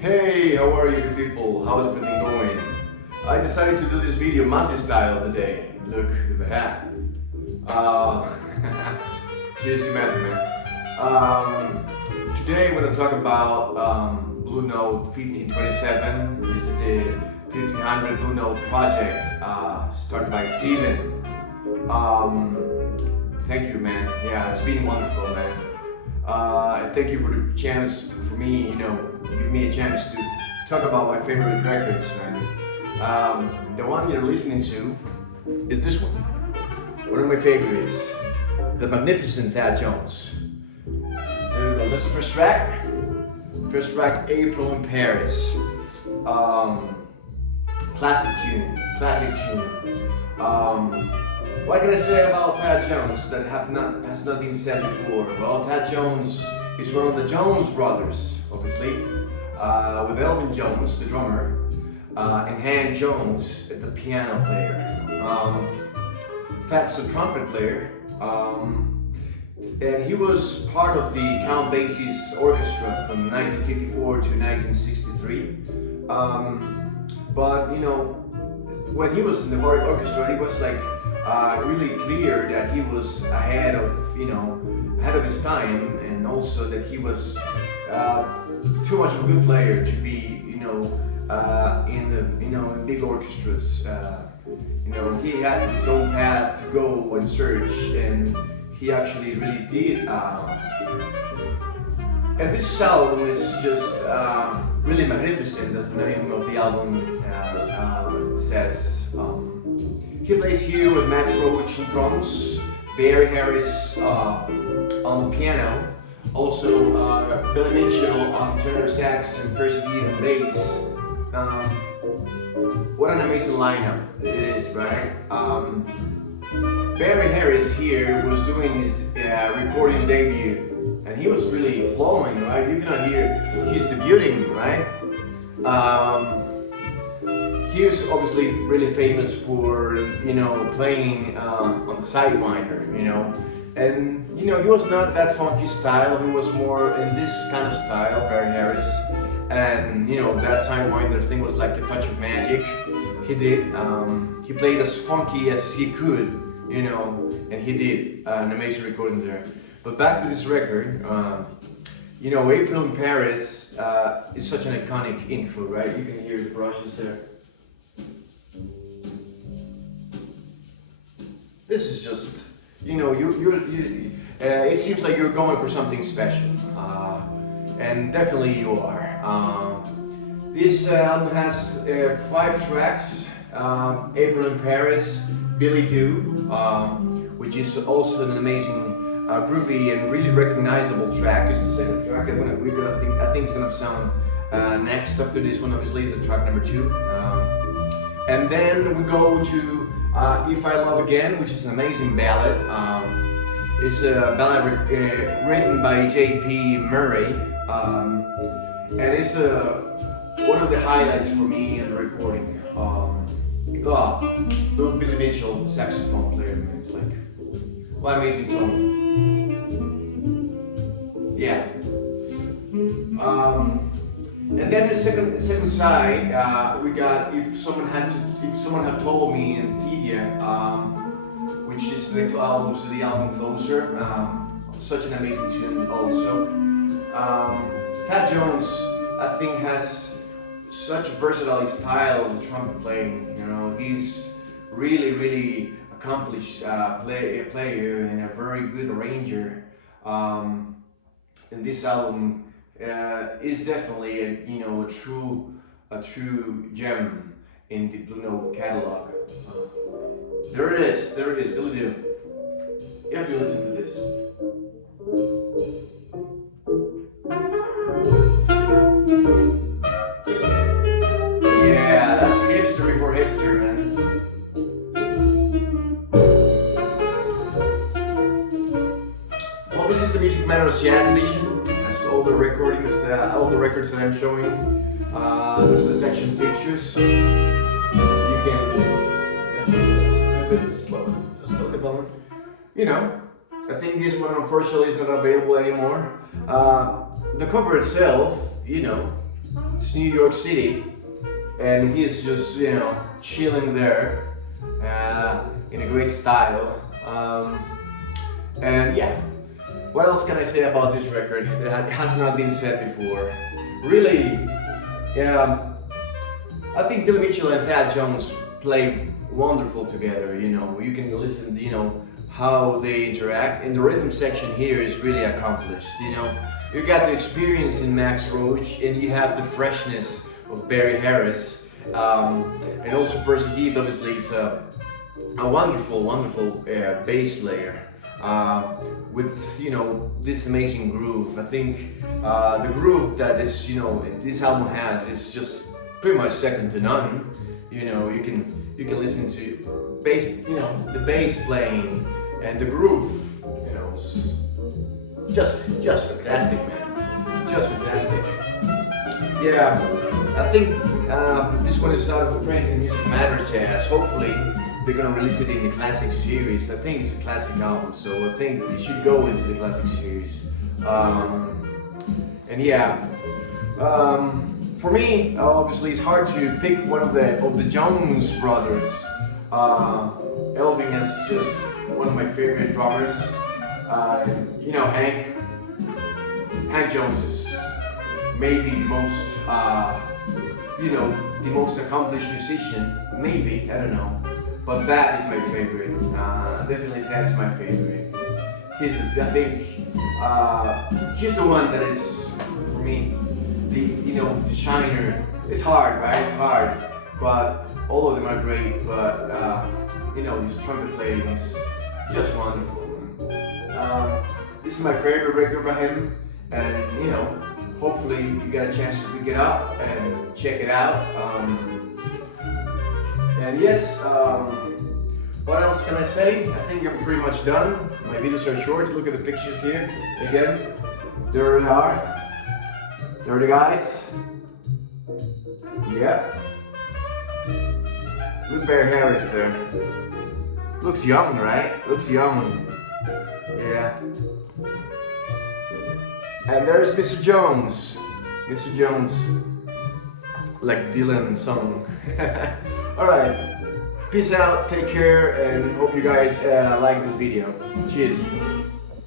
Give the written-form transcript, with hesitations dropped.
Hey, how are you people? How's everything going? I decided to do this video Masi style today. Look at the hat. Uh, cheers to Masi, man. Today I'm going to talk about Blue Note 1527. This is the 1500 Blue Note project started by Steven. Thank you, man. Yeah, it's been wonderful, man. And thank you for the chance for me, give me a chance to talk about my favorite records, man. The one you're listening to is this one of my favorites, the magnificent Thad Jones. There we go. That's the first track. First track, April in Paris. Classic tune. What can I say about Thad Jones that has not been said before? Well, Thad Jones is one of the Jones brothers, obviously, with Elvin Jones, the drummer, and Han Jones, the piano player. Thad's a trumpet player, and he was part of the Count Basie's orchestra from 1954 to 1963. But when he was in the orchestra, it was like really clear that he was ahead of his time, and also that he was too much of a good player to be in big orchestras. He had his own path to go and search, and he actually really did. And this album is just really magnificent, as the name of the album says. He plays here with Max Roach on drums, Barry Harris on the piano, also Billy Mitchell on tenor sax and Percy Dean on bass. What an amazing lineup it is, right? Barry Harris here was doing his recording debut, and he was really flowing, right? You cannot hear he's debuting, right? He was obviously really famous for playing on the Sidewinder, and he was not that funky style. He was more in this kind of style, Barry Harris, and that Sidewinder thing was like a touch of magic. He did. He played as funky as he could, and he did an amazing recording there. But back to this record. April in Paris is such an iconic intro, right? You can hear the brushes there. This is just, it seems like you're going for something special, and definitely you are. This album has 5 tracks, April in Paris, Billy Do, which is also an amazing, groovy and really recognizable track. It's the second track. I think it's gonna sound next after this one. Obviously, is the track number 2, and then we go to If I Love Again, which is an amazing ballad. It's a ballad written by J.P. Murray, and it's one of the highlights for me in the recording. Billy Mitchell, saxophone player, man. It's like, what amazing tone. Yeah. And then the second side, we got If Someone Had Told Me in Thedia, which is the album to the album Closer. Such an amazing tune also. Thad Jones, I think, has such a versatile style of the trumpet playing. He's really accomplished player and a very good arranger. And this album is definitely a true gem in the Blue Note catalog. There it is, Billy Do. You have to listen to this. Yeah, that's hipster before hipster, man. Well, this is the Music Matters Jazz Edition. That's all the recordings, all the records that I'm showing. There's the section pictures. You can. That's a bit slow. Just look at that one. I think this one unfortunately is not available anymore. The cover itself, It's New York City, and he's just, you know, chilling there in a great style. And yeah, what else can I say about this record that has not been said before? Really, I think Billy Mitchell and Thad Jones play wonderful together. You know, you can listen, you know, how they interact, and the rhythm section here is really accomplished. You know, you got the experience in Max Roach, and you have the freshness of Barry Harris, and also Percy Deep obviously is a wonderful bass player. With, you know, this amazing groove. I think the groove that this, you know, this album has is just pretty much second to none. You know, you can listen to bass, you know, the bass playing and the groove, you know, just fantastic, man, just fantastic. Yeah, I think this one is out of print in Music Matters Jazz. Hopefully they're gonna release it in the classic series. I think it's a classic album, so I think it should go into the classic series. And yeah, for me, obviously, it's hard to pick one of the Jones brothers. Elving is just one of my favorite drummers. You know, Hank Jones is maybe the most, you know, the most accomplished musician. Maybe, I don't know. But that is my favorite. Definitely, that is my favorite. I think he's the one that is, for me, the shiner. It's hard, right? It's hard, but all of them are great. But you know, his trumpet playing is just wonderful. This is my favorite record by him, and you know, hopefully you get a chance to pick it up and check it out. And yes, what else can I say? I think I'm pretty much done. My videos are short. Look at the pictures here. Again, there they are. There are the guys. Yep. Look, Barry Harris there. Looks young, right? Looks young. Yeah. And there's Mr. Jones. Mr. Jones. Like Dylan song. Alright. Peace out, take care, and hope you guys like this video. Cheers.